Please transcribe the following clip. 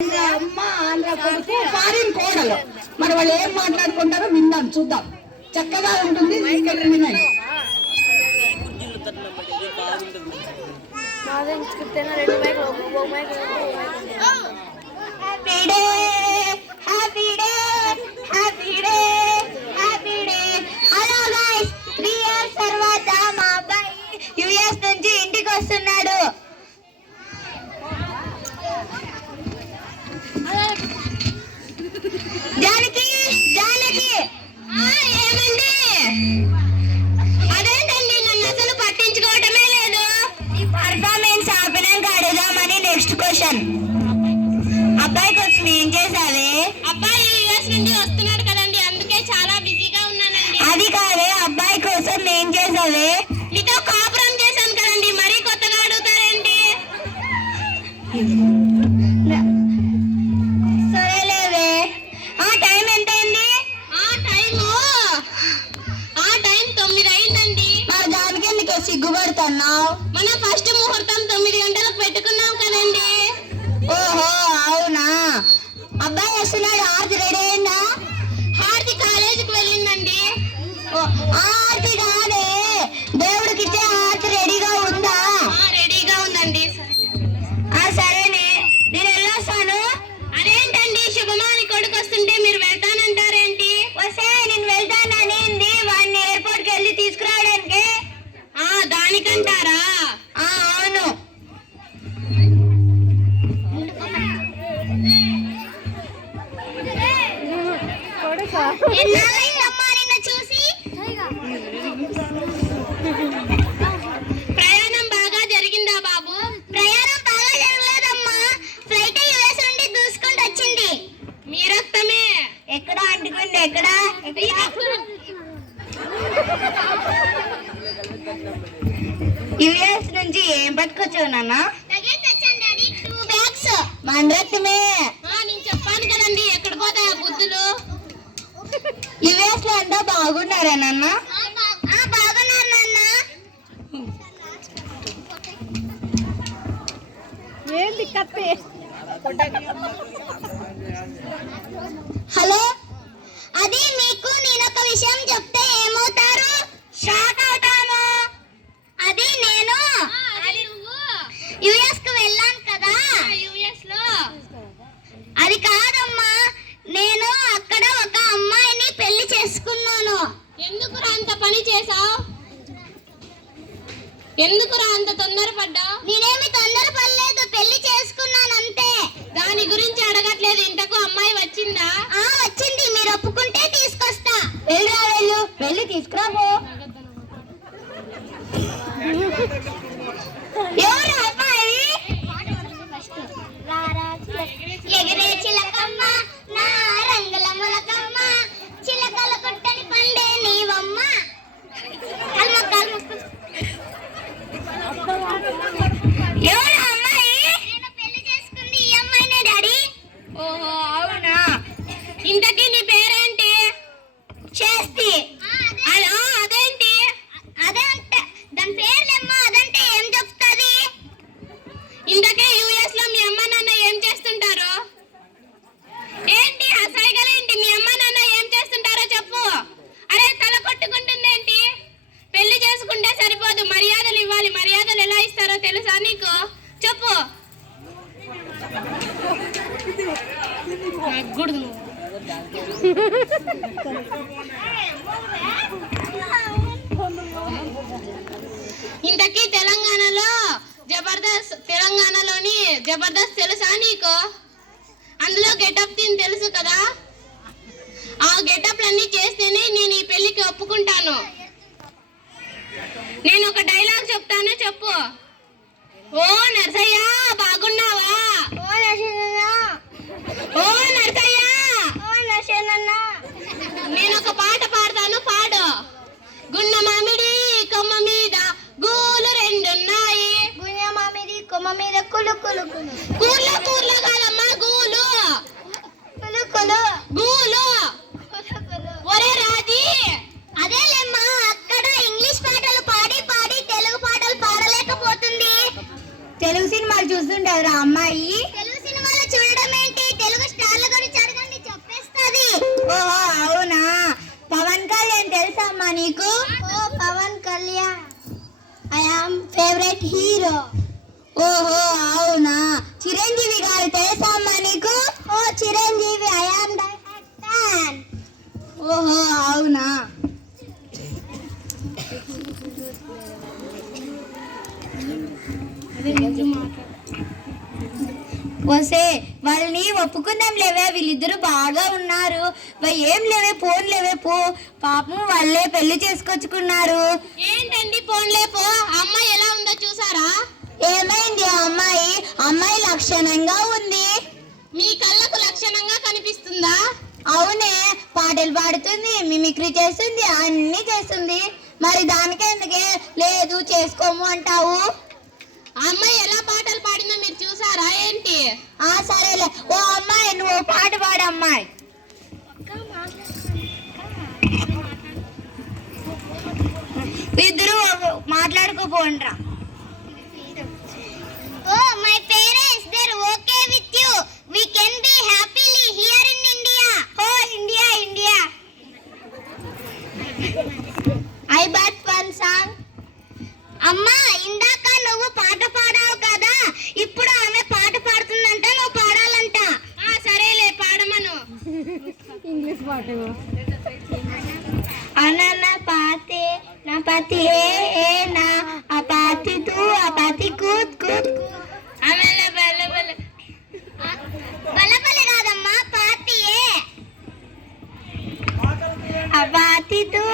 అమ్మ ఆంధ్ర కొడుకు ఫారిన్ కోడలు. మరి వాళ్ళు ఏం మాట్లాడుకుంటారో విందాం, చూద్దాం. చక్కగా ఉంటుంది. వినండి. తర్వాత మా అబ్బాయి యుఎస్ నుంచి ఇంటికి వస్తున్నాడు. జానకి జానకి ఏమండి? అదేంటండి నన్ను అసలు పట్టించుకోవటమే లేదు. ఈ పర్ఫార్మెన్స్ ఆపినాక అడుగుదామని. నెక్స్ట్ క్వశ్చన్, అబ్బాయి కోసం ఏం చేసావే? అబ్బాయి యుఎస్ నుండి వస్తున్నాడు కదండి, అందుకే చాలా బిజీగా ఉన్నానండి. అది కాదే, అబ్బాయి కోసం ఏం చేసావే? మీతో కాపురం చేశాను కదండి, మరీ కొత్తగా అడుగుతారేంటి? సరేలేవే. ఆ టైం ఎంత అయింది? టైం 9 అయిందండి. మరి దానికి ఎందుకే సిగ్గుపడుతున్నావు? మన ఫస్ట్ ముహూర్తం 9 గంటలకు పెట్టుకున్నాం కదండి. ఓహో అవునా. అబ్బాయి వస్తున్నాడు. ఆర్తి రెడీ అయిందా? హారతి కాలేజీకి వెళ్ళిందండి. ఆర్తి కాదే, దేవుడికి ఇచ్చే ఆర్తి రెడీగా ఉందా? రెడీగా ఉందండి. సరేనే, నేను వెళ్ళొస్తాను. అదేంటండి, శుభమాని కొడుకు వస్తుంటే మీరు వెళ్తానంటారేంటి? వస్తే నేను వెళ్తాననింది వాడిని ఎయిర్పోర్ట్కి వెళ్ళి తీసుకురావడానికి. దానికంటారా? అవును. ఎన్నాళ్ళైందమ్మా నిన్ను చూసి? ప్రయాణం బాగా జరిగిందా బాబు? ప్రయాణం బాగా జరగలేదమ్మా. ఫ్లైట్ యుఎస్ నుండి దూసుకుంటూ వచ్చింది. మీ రక్తమే. ఎక్కడ అంటుకుంది? ఎక్కడ? యుఎస్ నుంచి ఏం పట్టుకొచ్చావు నాన్న? మన రక్తమే. నేను చెప్పాను కదండి, ఎక్కడ పోతాయి ఆ బుద్ధులు? యుఎస్ లో అంతా బాగున్నారా నాన్న? బాగున్నారు నాన్న. హలో, అది మీకు నేను ఒక విషయం చెప్తే ఏమవుతారు? షాక్ అవుతాము. అది నేను యుఎస్ కు వెళ్ళాను కదా. యుఎస్ లో అది కాదమ్మా, నేను అక్కడ ఒక అమ్మాయిని పెళ్లి చేసుకున్నాను. ఎందుకురా అంత పని చేసావు? ఎందుకురా అంత తొందరపడ్డావు? నేనేమి తొందరపడలేదు, పెళ్లి చేసుకున్నాను అంతే. దాని గురించి అడగట్లేదు. ఇంతకు అమ్మాయి వచ్చిందా? వచ్చింది. మీరు ఒప్పుకుంటే తీసుకొస్తా. వెళ్ళరా, వెళ్ళు. వెళ్ళి తీసుకురాబో. ఎవరు అమ్మాయి? ఎగిరే చిలకమ్మ, నా రంగుల మొలకమ్మ, చిలకల కొట్టని పండే నీవమ్మ. ఎవరు అమ్మాయి? నేను పెళ్లి చేసుకుంది ఈ అమ్మాయినే డాడీ. ఓహో అవునా. ఇంతకీ నీ పేరేంటి? చేస్తి. అదేంటి? అదే అంటే దాని పేర్లేమ్మా. అదంటే ఏం చెప్తాది? ఇంతకే యుఎస్ లో మీ అమ్మ నాన్న ఏం చేస్తుంటారు? ఏంటి ఆ సైగలేంటి? మీ అమ్మ నాన్న ఏం చేస్తుంటారో చెప్పు. అరే తల కొట్టుకుంటుందేంటి? పెళ్లి చేసుకుంటే సరిపోదు, మర్యాదలు ఇవ్వాలి. మర్యాదలు ఎలా ఇస్తారో తెలుసా నీకు? చెప్పు. ఇంతకీ తెలంగాణలోని జబర్దస్త్ తెలుసా నీకు? అందులో గెటప్ తీన్ తెలుసు కదా. ఆ గెటప్లన్నీ చేస్తేనే నేను ఈ పెళ్లికి ఒప్పుకుంటాను. నేను ఒక డైలాగ్ చెప్తాను, చెప్పు. ఓ నర్సయ్య బాగున్నావా? ఓ నరసన్న. ఓ నర్సయ్య. ఓ నరసన్న. నేను ఒక పాట పాడతాను, పాడు. గున్న మామిడి కొమ్మ మీద గూలు రెండున్నాయి. గున్న మామిడి కొమ్మ మీద కులు కులు కులు. కూర్లో కాదమ్మా, గూలు. కులు కులు. గూలు. ఒరే రాజీ. అదేలేమ్మా, అక్కడ ఇంగ్లీష్ పాటలు పాడి పాడి తెలుగు పాటలు పాడలేకపోతుంది. తెలుగు సినిమాలు చూస్తుంటారా అమ్మాయి? తెలుగు సినిమాలు నీకు? Oh Pawan Kalyan, I am favourite hero. ఓహో అవునా. చిరంజీవి గారు తెలుసా అమ్మా నీకు? Oh Chiranjeevi, I am die heart fan. ఓహో అవునా. వసే వాళ్ళని ఒప్పుకుందాం లేవే, వీళ్ళిద్దరు బాగా ఉన్నారు. ఏం లేవే, ఫోన్ లేవే పో. పాపం వాళ్ళే పెళ్లి చేసుకొచ్చుకున్నారు. ఏంటండి ఫోన్లే పో, అమ్మాయి ఎలా ఉందో చూసారా? ఏమైంది ఆ అమ్మాయి? అమ్మాయి లక్షణంగా ఉంది. మీ కళ్ళకు లక్షణంగా కనిపిస్తుందా? అవునే, పాటలు పాడుతుంది, మిమిక్రీ చేస్తుంది, అన్ని చేస్తుంది. మరి దానికెందుకే లేదు చేసుకోము అంటావు? అమ్మాయి ఎలా పాటలు పాడిందో మీరు చూసారా ఏంటి? సరేలే. ఓ అమ్మాయి, నువ్వు పాట పాడు అమ్మాయి. ఇద్దరు మాట్లాడుకోపోండ్రా. Oh, my parents, they're okay with you. We can be happily here in India. Oh, India, India. I bought one song. అమ్మా, ఇందాక నువ్వు పాట పాడావు కదా, ఇప్పుడు ఆమె పాట పాడుతుందంట, నువ్వు పాడాలంట. సరేలే, పాడమను. అనన పాతే నా పతి ఏ నా అపాతి తూ అపాతి కూత్ కూత్ ఆమె బల్ల బల్ల బలబలి కాదమ్మా, పాతి ఏ అపాతి తూ